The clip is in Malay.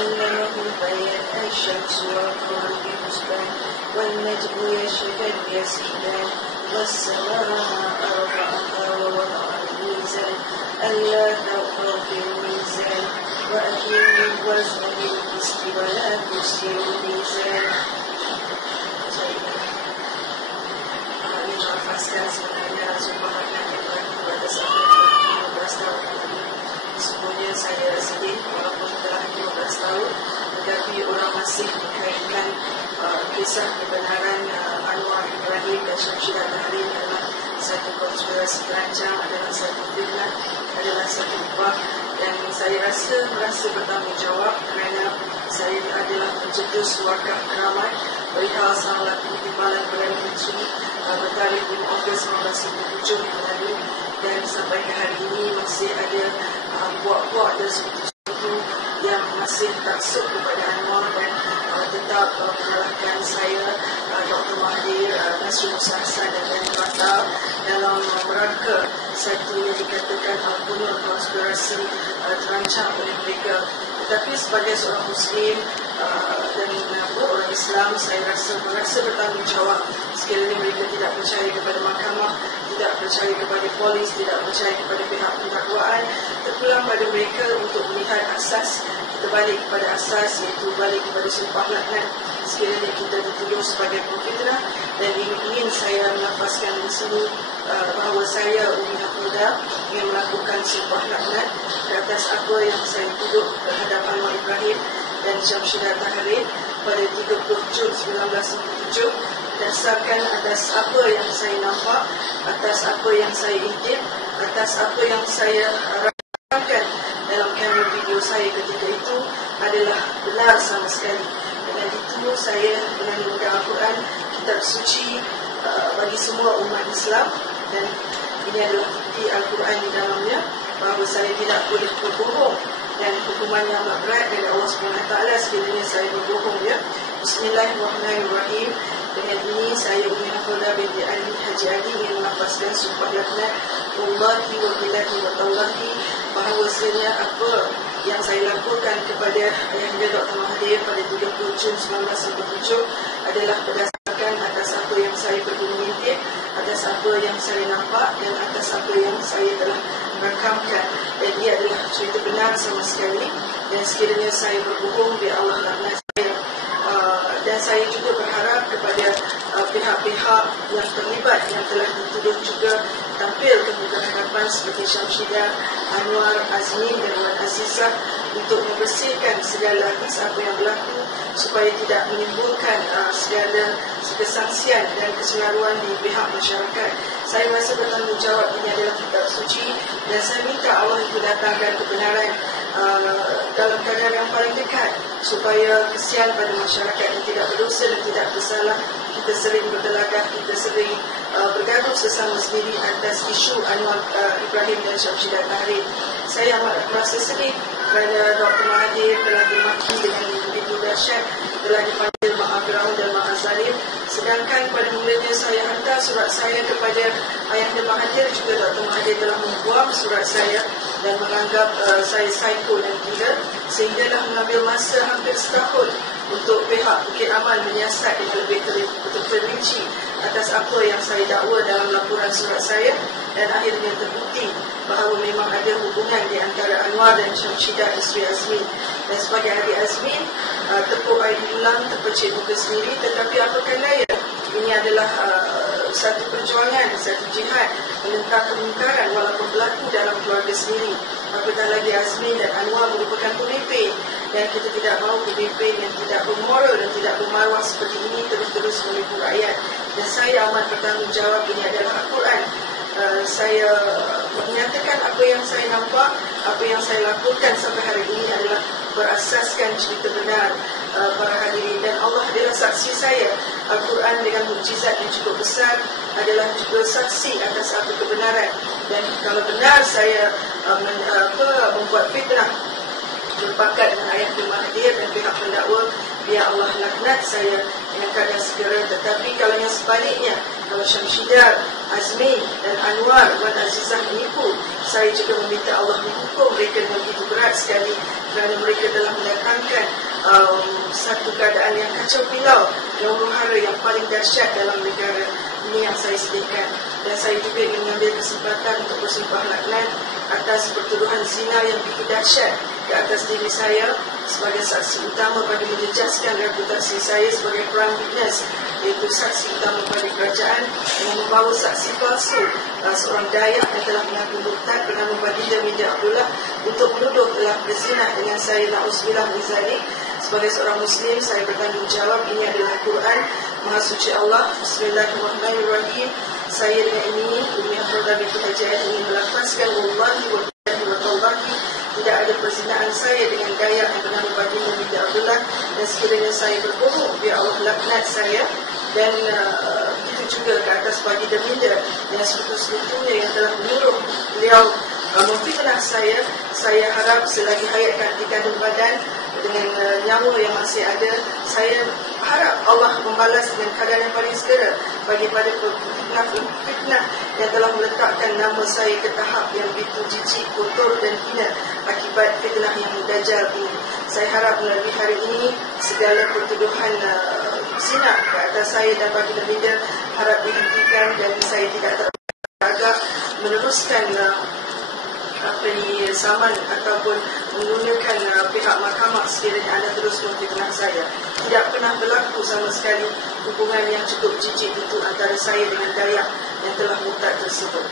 علمه البيان الشمس والقمر بحسبان والنجم يشهد يسجدان والسماء رفعها ووضع الميزان ألا تطغوا في الميزان وأقيموا الوزن بالقسط ولا تخسروا الميزان. Ini melafazkan sebenarnya subhanallah pada sampai 15 tahun. Sebenarnya saya sedih walaupun telah 15 tahun, tetapi orang masih mengkaitkan kisah kebenaran Anwar Ibrahim dan Syamsuddin Tahrir adalah satu konspirasi perancang, adalah satu fitnah, adalah satu ubah. Dan saya merasa bertanggungjawab kerana saya adalah pencetus wakaf keramat perihal sang laku timbalan Perdana Menteri bertarikh 5 Ogos 1997 lalu, dan sampai ke hari ini masih ada puak-puak dan sekutu yang masih taksub kepada Anwar dan tetap menyalahkan saya, Dr. Mahathir, Nasrul Musa Hassan dan Dani Batal dalam merangka satu yang dikatakan al-bunur konspirasi terancang oleh mereka. Tetapi sebagai seorang Muslim dan orang Islam, saya merasa bertanggungjawab sekiranya mereka tidak percaya kepada mahkamah, tidak percaya kepada polis, tidak percaya kepada pihak pendakwaan, terpulang pada mereka untuk melihat asas. Kita balik kepada asas, iaitu balik kepada sumpah laknat sekiranya kita dituduh sebagai pemfitnah. Dan ingin saya melafazkan di sini bahawa saya Umi Hafida ingin melakukan sumpah laknat ke atas apa yang saya tuduh terhadap Anwar Ibrahim dan Syamsuddin Tahrir pada 30 Jun 1997, berdasarkan atas apa yang saya nampak, atas apa yang saya intip, atas apa yang saya rasakan dalam kamera video saya ketika itu adalah benar sama sekali. Dengan itu saya dengan membaca Al-Quran, kitab suci bagi semua umat Islam, dan ini adalah bukti Al-Quran di dalamnya bahawa saya tidak boleh berbohong, dan hukuman yang berat dari Allah SWT sekiranya saya berbohong. Bismillahirrahmanirrahim. Dengan ini saya Umi Hafida binti Ali Haji Ali ingin melafazkan sumpah laknat Wallahi wa billahi wa tallahi, bahawasanya apa yang saya lakukan kepada Ayahanda Dr. Mahathir pada 30 Jun 1997 adalah berdasarkan atas apa yang saya bermimpi, atas apa yang saya nampak, dan atas apa yang saya telah rakamkan. Dan ia adalah cerita benar sama sekali, dan sekiranya saya berbohong, biar Allah laknat saya. Dan saya juga berharap kepada pihak-pihak yang terlibat yang telah dituduh juga tampil ke muka hadapan seperti Syamsuddin, Anwar, Azmin dan Wan Azizah untuk membersihkan segala apa yang berlaku supaya tidak menimbulkan segala kesangsian dan kesenaruan di pihak masyarakat. Saya merasa bertanggungjawab, ini adalah kitab suci, dan saya minta Allah itu datangkan kebenaran dalam keadaan yang paling dekat supaya kesian pada masyarakat yang tidak berdosa dan tidak bersalah. Kita sering bergelagah, kita sering bergaduh sesama sendiri atas isu Anwar Ibrahim dan Syamsuddin Tahrir. Saya amat merasa sedih kerana Dr. Mahathir telah dimaki dengan begitu dahsyat, telah dipanggil Maha Firaun dan Maha Zalim. Sedangkan pada mulanya saya hantar surat saya kepada Ayahanda Mahathir, juga Dr. Mahathir telah membuang surat saya dan menganggap saya psycho dan gila, sehinggalah mengambil masa hampir setahun untuk pihak Bukit Aman menyiasat dengan lebih terperinci atas apa yang saya dakwa dalam laporan surat saya, dan akhirnya terbukti bahawa memang ada hubungan di antara Anwar dan Syamsuddin isteri Azmin. Dan sebagai adik Azmin, tepuk air ulang, terpecik muka sendiri, tetapi apakan daya, ini adalah satu perjuangan, satu jihad menentang kemungkaran walaupun berlaku dalam keluarga sendiri. Apatah lagi Azmin dan Anwar merupakan pemimpin, dan kita tidak mahu pemimpin yang tidak bermoral dan tidak bermaruah seperti ini terus-terus menipu rakyat. Dan saya amat bertanggungjawab, ini adalah Al-Quran. Saya menyatakan apa yang saya nampak, apa yang saya lakukan sampai hari ini adalah berasaskan cerita benar para hadirin, dan Allah adalah saksi saya. Al-Quran dengan mukjizat yang cukup besar adalah juga saksi atas apa kebenaran. Dan kalau benar saya membuat fitnah berpakat dengan Ayahanda Mahathir dan pihak pendakwa, biar Allah laknat saya dengan keadaan segera. Tetapi kalau yang sebaliknya, kalau Syamsuddin Azmi dan Anwar Wan Azizah menipu. Saya juga meminta Allah menghukum mereka dengan begitu berat sekali kerana mereka telah mendatangkan satu keadaan yang kacau pilau dan huru-hara yang paling dahsyat dalam negara ini yang saya sedihkan. Dan saya juga ingin mengambil kesempatan untuk bersumpah laknat atas pertuduhan zina yang begitu dahsyat ke atas diri saya sebagai saksi utama bagi menjejaskan reputasi saya sebagai prime witness, iaitu saksi utama pada kerajaan yang membawa saksi palsu seorang Dayak yang telah mengaku murtad bernama Baginda Minda Abdullah untuk menuduh telah berzina dengan saya. Na'udzubillah min zalik. Sebagai seorang Muslim, saya bertanggungjawab. Ini adalah Quran Maha Suci Allah. Bismillahirrahmanirrahim. Saya dengan ini, Umi Afroda binti Haji Ali, ingin melafazkan wallahi wa billahi wa tallahi, tidak ada perzinaan saya dengan Dayak yang bernama Baginda Minda Abdullah, dan sekiranya saya berbohong, biar Allah laknat saya. Dan begitu juga ke atas Baginda Minda yang sekutu-sekutunya yang telah menyuruh beliau memfitnah saya. Saya harap selagi hayat di kandung badan dengan nyawa yang masih ada, saya harap Allah membalas dengan keadaan yang paling segera bagi pada fitnah yang telah meletakkan nama saya ke tahap yang begitu jijik, kotor dan hina akibat fitnah yang dajjal ini. Saya harap melalui hari ini segala pertuduhan zina ke atas saya dan Baginda Minda harap dihentikan dan saya tidak teragak meneruskan saman ataupun menggunakan pihak mahkamah sekiranya anda terus memfitnah saya. Tidak pernah berlaku sama sekali hubungan yang cukup jijik itu antara saya dengan Dayak yang telah murtad tersebut.